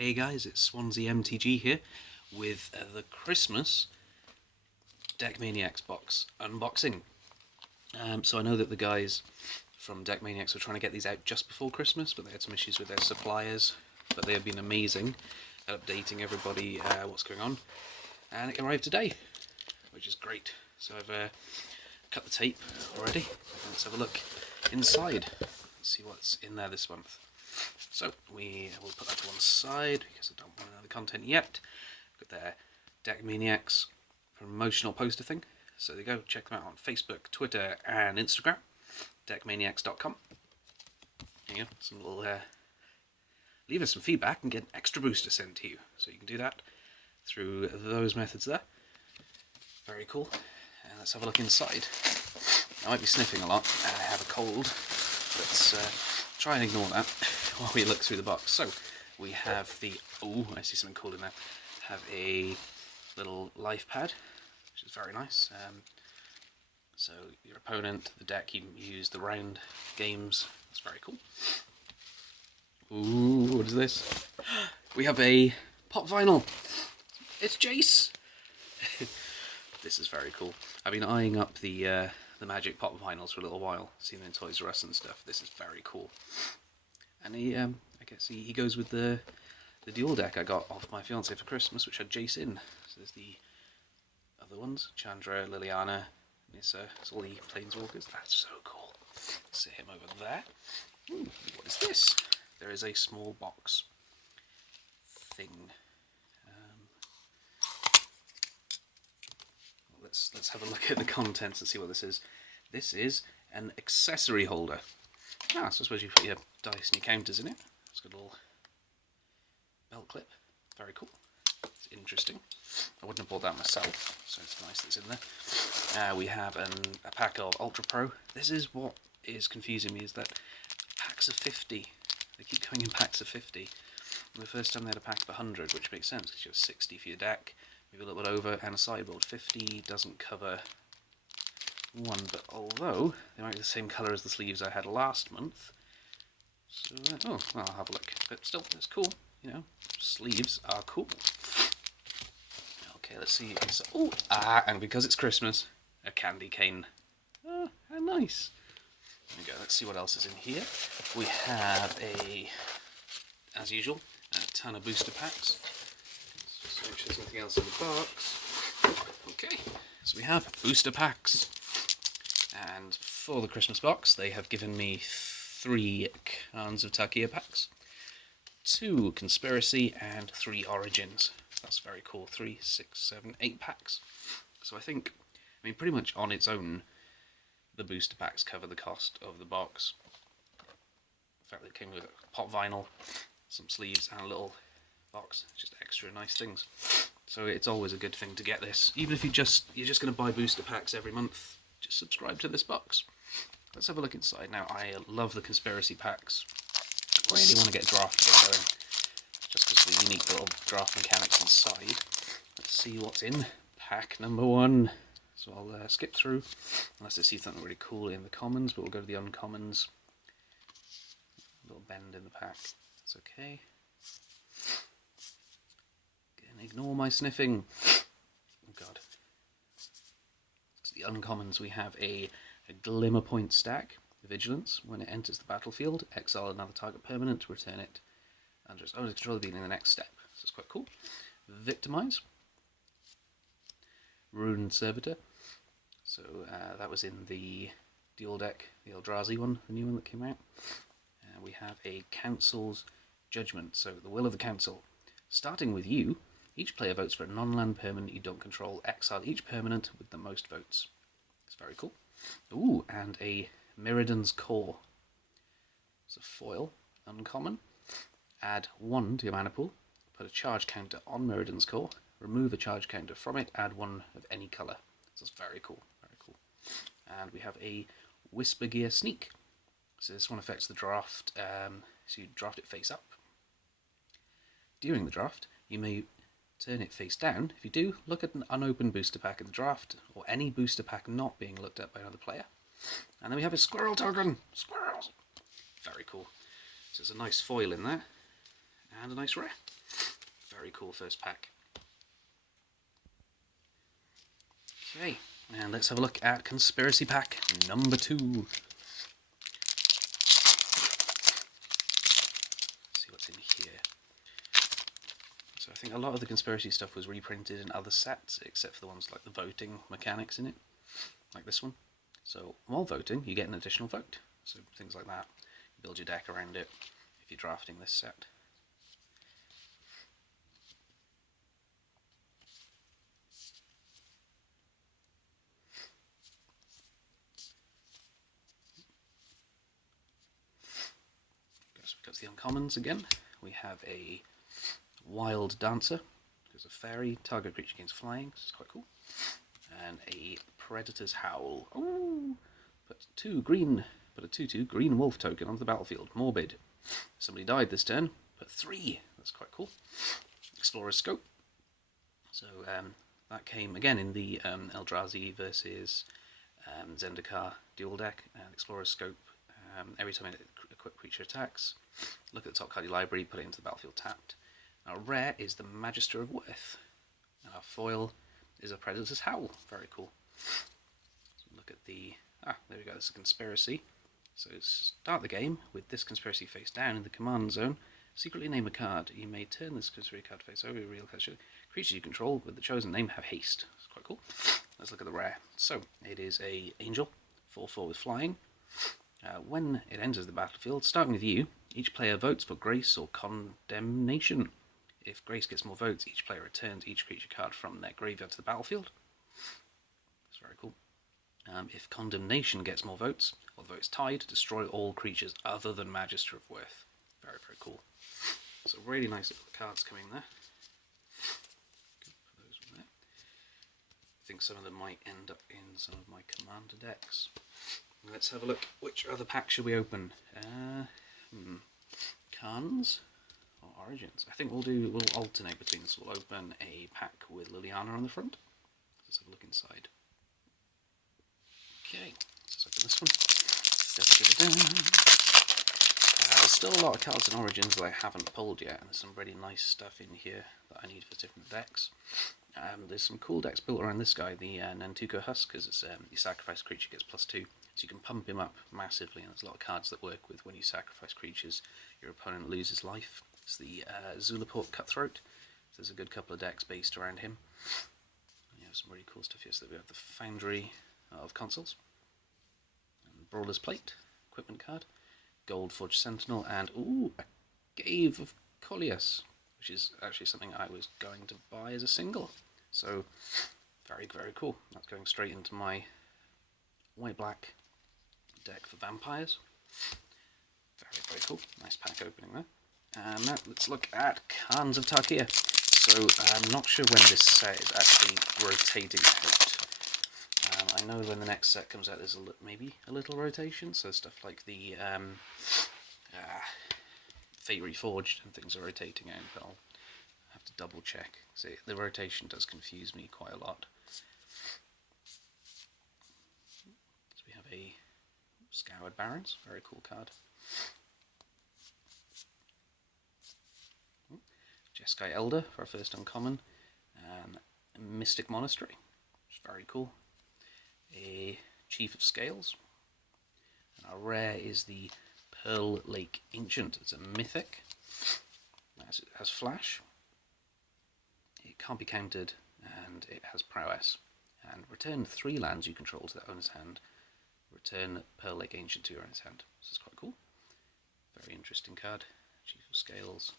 Hey guys, it's Swansea MTG here with the Christmas Deck Maniacs box unboxing. So I know that the guys from Deck Maniacs were trying to get these out just before Christmas, but they had some issues with their suppliers, but they have been amazing at updating everybody what's going on. And it arrived today, which is great. So I've cut the tape already. Let's have a look inside and see what's in there this month. So we will put that to one side because I don't want to know the content yet. Got their Deck Maniacs promotional poster thing. So there you go, check them out on Facebook, Twitter and Instagram. Deckmaniacs.com. There you go, some little leave us some feedback and get an extra booster sent to you. So you can do that through those methods there. Very cool. Let's have a look inside. I might be sniffing a lot. I have a cold. Let's try and ignore that while we look through the box. So we have the, oh, I see something cool in there. Have a little life pad, which is very nice. So your opponent, the deck, you use the round games. That's very cool. Ooh, what is this? We have a pop vinyl. It's Jace. This is very cool. I've been eyeing up the Magic pop vinyls for a little while, seen them in Toys R Us and stuff. This is very cool. And he, I guess he goes with the dual deck I got off my fiance for Christmas, which had Jace in. So there's the other ones, Chandra, Liliana, Nissa, it's all the Planeswalkers. That's so cool. Sit him over there. Ooh, what is this? There is a small box thing. Let's have a look at the contents and see what this is. This is an accessory holder. So I suppose you put your dice and your counters in it. It's got a little belt clip. Very cool. It's interesting. I wouldn't have bought that myself, so it's nice that it's in there. We have a pack of Ultra Pro. This is what is confusing me, is that packs of 50. They keep coming in packs of 50. And the first time they had a pack of 100, which makes sense because you have 60 for your deck. Maybe a little bit over, and a sideboard. 50 doesn't cover one, but although they might be the same colour as the sleeves I had last month. So, I'll have a look. But still, that's cool. You know, sleeves are cool. Okay, let's see. So, and because it's Christmas, a candy cane. Oh, how nice. There we go. Let's see what else is in here. We have as usual, a ton of booster packs. So make sure there's nothing else in the box. Okay, so we have booster packs. And for the Christmas box, they have given me 3 Khans of Tarkir packs, 2 Conspiracy, and 3 Origins. That's very cool. 3, 6, 7, 8 packs. So I think, pretty much on its own, the booster packs cover the cost of the box. In fact, they came with a pop vinyl, some sleeves, and a little box, just extra nice things. So it's always a good thing to get this, even if you're just going to buy booster packs every month. Just subscribe to this box. Let's have a look inside. Now, I love the Conspiracy packs. I really want to get draft going, just because of the unique little draft mechanics inside. Let's see what's in pack number 1. So I'll skip through, unless I see something really cool in the commons, but we'll go to the uncommons. A little bend in the pack. It's okay. Ignore my sniffing. Oh god. So the uncommons, we have a Glimmer Point stack, Vigilance. When it enters the battlefield, exile another target permanent to return it under its owner's control, being in the next step. So it's quite cool. Victimize. Ruined Servitor. So that was in the dual deck, the Eldrazi one, the new one that came out. We have a Council's Judgment. So the will of the Council. Starting with you, each player votes for a non-land permanent you don't control. Exile each permanent with the most votes. It's very cool. Ooh, and a Mirrodin's Core. It's a foil, uncommon. Add 1 to your mana pool. Put a charge counter on Mirrodin's Core. Remove a charge counter from it. Add 1 of any colour. So it's very cool, very cool. And we have a Whisper Gear Sneak. So this one affects the draft. So you draft it face up. During the draft, you may turn it face down. If you do, look at an unopened booster pack in the draft, or any booster pack not being looked at by another player. And then we have a Squirrel token! Squirrels! Very cool. So there's a nice foil in there. and a nice rare. Very cool first pack. Okay, and let's have a look at Conspiracy Pack number 2. See what's in here. So I think a lot of the Conspiracy stuff was reprinted in other sets, except for the ones like the voting mechanics in it, like this one. So while voting, you get an additional vote. So things like that. You build your deck around it if you're drafting this set. Because the uncommons again, we have a Wild Dancer, because a fairy, target creature gains flying, this is quite cool, and a Predator's Howl. Ooh! Put a 2/2 green wolf token onto the battlefield. Morbid. If somebody died this turn, put 3. That's quite cool. Explorer's Scope. So that came again in the Eldrazi versus Zendikar dual deck, and Explorer's Scope. Every time an equipped creature attacks, look at the top card of your library, put it into the battlefield tapped. Our rare is the Magister of Worth. And our foil is a Predator's Howl. Very cool. So look at the... there we go, this is a Conspiracy. So start the game with this Conspiracy face down in the command zone. Secretly name a card. You may turn this Conspiracy card face over. Real creatures you control with the chosen name have haste. It's quite cool. Let's look at the rare. So it is a Angel, 4/4 with flying. When it enters the battlefield, starting with you, each player votes for Grace or Condemnation. If Grace gets more votes, each player returns each creature card from their graveyard to the battlefield. That's very cool. If Condemnation gets more votes, or the vote is tied, destroy all creatures other than Magister of Worth. Very, very cool. So really nice little cards coming there. Put those in there. I think some of them might end up in some of my commander decks. Let's have a look. Which other pack should we open? Khans or Origins? I think we'll alternate between this. We'll open a pack with Liliana on the front. Let's have a look inside. Okay, let's open this one. There's still a lot of cards in Origins that I haven't pulled yet, and there's some really nice stuff in here that I need for different decks. There's some cool decks built around this guy, the Nantuko Husk, because it's you sacrifice a creature, gets +2, so you can pump him up massively, and there's a lot of cards that work with when you sacrifice creatures, your opponent loses life. It's the Zulaport Cutthroat, so there's a good couple of decks based around him. You have some really cool stuff here, so we have the Foundry of Consoles, and Brawler's Plate, equipment card, Gold Forge Sentinel, and a Gave of Collius, which is actually something I was going to buy as a single. So, very, very cool. That's going straight into my white-black deck for vampires. Very, very cool. Nice pack opening there. Now, let's look at Khans of Tarkir. So, I'm not sure when this set is actually rotating out. I know when the next set comes out there's maybe a little rotation, so stuff like the Fate Reforged and things are rotating out, but I'll have to double check. See, the rotation does confuse me quite a lot. So we have a Scoured Barons, very cool card. Jeskai Elder for our first uncommon, and Mystic Monastery, which is very cool. A Chief of Scales, and our rare is the Pearl Lake Ancient. It's a mythic, it has flash, it can't be countered, and it has prowess. And return 3 lands you control to the owner's hand. Return Pearl Lake Ancient to your owner's hand. This is quite cool. Very interesting card. Chief of Scales.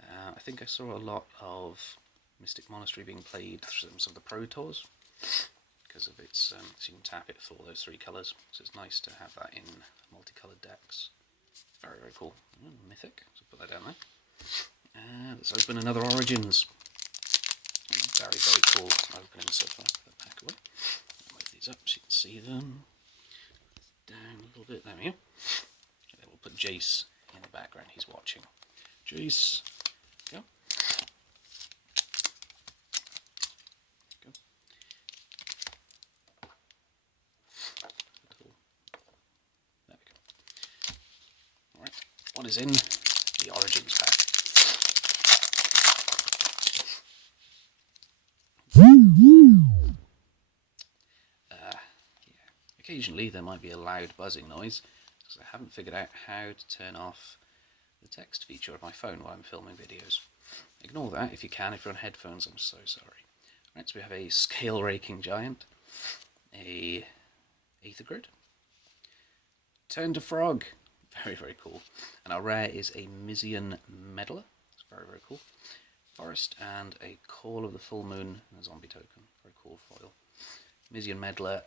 I think I saw a lot of Mystic Monastery being played through some of the Pro Tours, because of its, so you can tap it for those 3 colours, so it's nice to have that in multicoloured decks. Very, very cool. Mythic, so put that down there. Let's open another Origins. Very, very cool opening so far. Put that back away. I'll move these up so you can see them. Down a little bit, there we go. And then we'll put Jace in the background, he's watching. Jace, go. What is in the Origins pack? occasionally there might be a loud buzzing noise because I haven't figured out how to turn off the text feature of my phone while I'm filming videos. Ignore that if you can. If you're on headphones, I'm so sorry. Right, so we have a scale raking giant, a Aether Grid, Turn to Frog, very cool, and our rare is a Mizian Meddler. It's very cool. Forest and a Call of the Full Moon and a zombie token. Very cool foil. Mizian Meddler,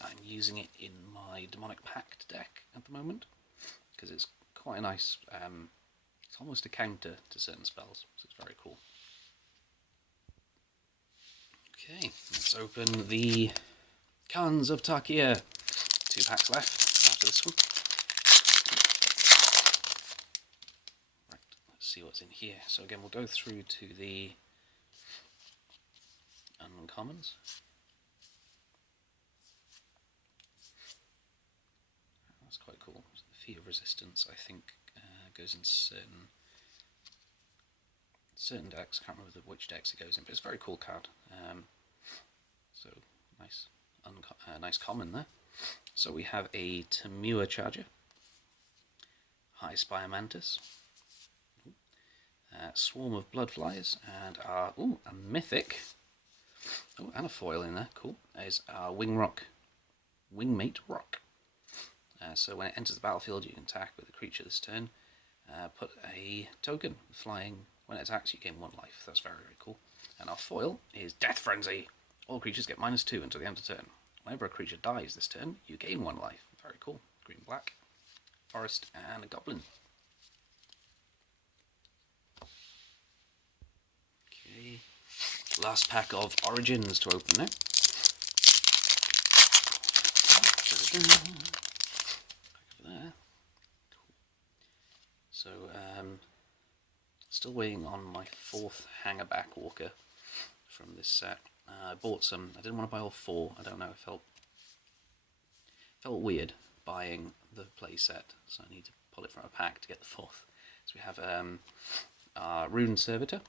I'm using it in my Demonic Pact deck at the moment because it's quite a nice, it's almost a counter to certain spells, so it's very cool. Okay, let's open the Khans of Tarkir. 2 packs left after this one. Right, let's see what's in here. So again, we'll go through to the uncommons. That's quite cool. The Feat of Resistance, I think, goes in certain decks. I can't remember which decks it goes in, but it's a very cool card. So nice common there. So we have a Tamua Charger, High Spire Mantis, Swarm of Bloodflies, and our a mythic. Oh, and a foil in there. Cool. Is our Wingmate Rock. So when it enters the battlefield, you can attack with a creature this turn. Put a token flying. When it attacks, you gain 1 life. That's very cool. And our foil is Death Frenzy. All creatures get -2 until the end of turn. Whenever a creature dies this turn, you gain 1 life. Very cool. Green, black, forest, and a goblin. Okay. Last pack of Origins to open now. There. Cool. So, still waiting on my 4th Hangerback Walker from this set. I bought some. I didn't want to buy all 4. I don't know. It felt weird buying the play set, so I need to pull it from a pack to get the 4th. So we have our Rune Servitor,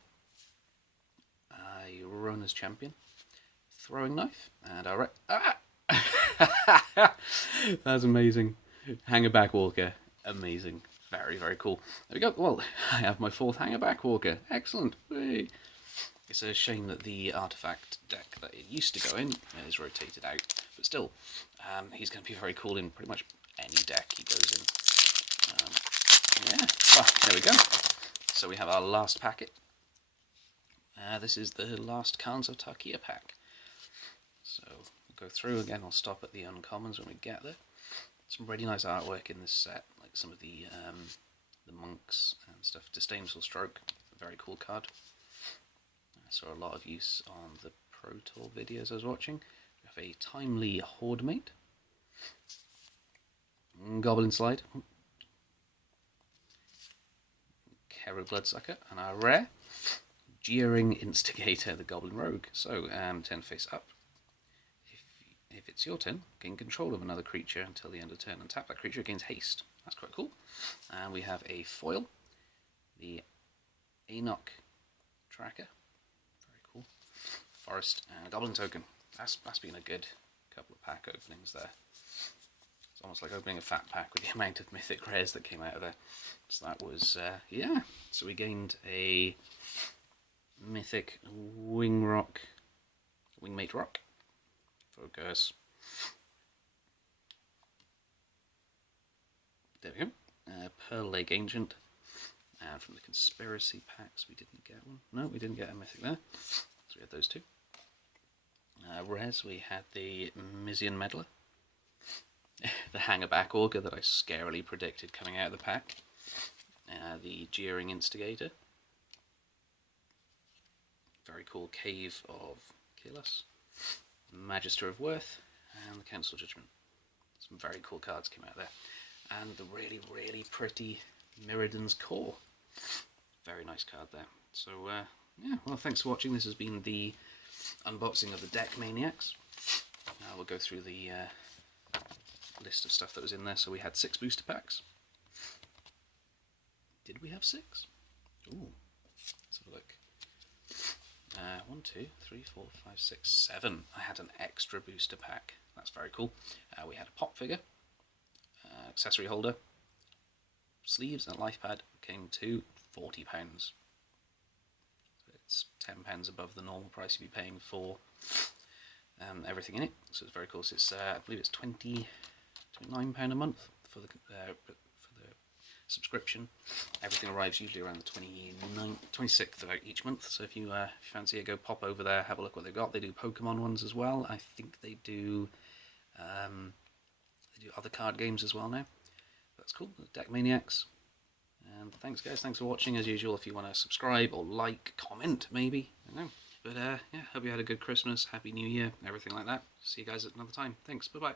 a Rona's Champion, Throwing Knife, and our that's amazing. Hangerback Walker, amazing, very cool. There we go. Well, I have my 4th Hangerback Walker. Excellent. Hey. It's a shame that the artifact deck that it used to go in is rotated out, but still, he's going to be very cool in pretty much any deck he goes in. Yeah, well, there we go. So we have our last packet. This is the last Khans of Tarkir pack. So we'll go through again. I'll stop at the uncommons when we get there. Some really nice artwork in this set, like some of the monks and stuff. Disdainful Stroke, a very cool card. I saw a lot of use on the Pro Tour videos I was watching. We have a Timely Horde Mate, Goblin Slide, Kero Bloodsucker, and our rare Jeering Instigator, the Goblin Rogue. So, turn face up. If it's your turn, gain control of another creature until the end of turn, and tap that creature, gains haste. That's quite cool. And we have a foil, the Enoch Tracker. Cool. Forest and a Goblin token. That's been a good couple of pack openings there. It's almost like opening a fat pack with the amount of mythic rares that came out of there. So that was, yeah. So we gained a mythic Wingmate Rock. Focus. There we go. Pearl Lake Ancient. And from the Conspiracy packs, we didn't get one. No, we didn't get a mythic there. So we had those 2. Rares, we had the Mizian Meddler. The Hangerback Augur that I scarily predicted coming out of the pack. The Jeering Instigator. Very cool Cave of Keelas. Magister of Worth. And the Council Judgment. Some very cool cards came out there. And the really pretty Mirrodin's Core. Very nice card there. So, yeah, well, thanks for watching. This has been the unboxing of the Deck Maniacs. Now we'll go through the list of stuff that was in there. So we had 6 booster packs. Did we have 6? Ooh, let's have a look. 1, 1, 2, 3, 4, 5, 6, 7. I had an extra booster pack. That's very cool. We had a pop figure, accessory holder, sleeves, and life pad. Came to £40. It's £10 above the normal price you'd be paying for everything in it. So it's very cool. So it's I believe it's £29 a month for the subscription. Everything arrives usually around the 26th of each month. So if you fancy it, go pop over there, have a look what they've got. They do Pokemon ones as well. I think they do other card games as well now. That's cool. Deck Maniacs. And thanks guys, thanks for watching. As usual, if you want to subscribe or like, comment maybe, I don't know. But yeah, hope you had a good Christmas, Happy New Year, everything like that. See you guys at another time. Thanks, bye bye.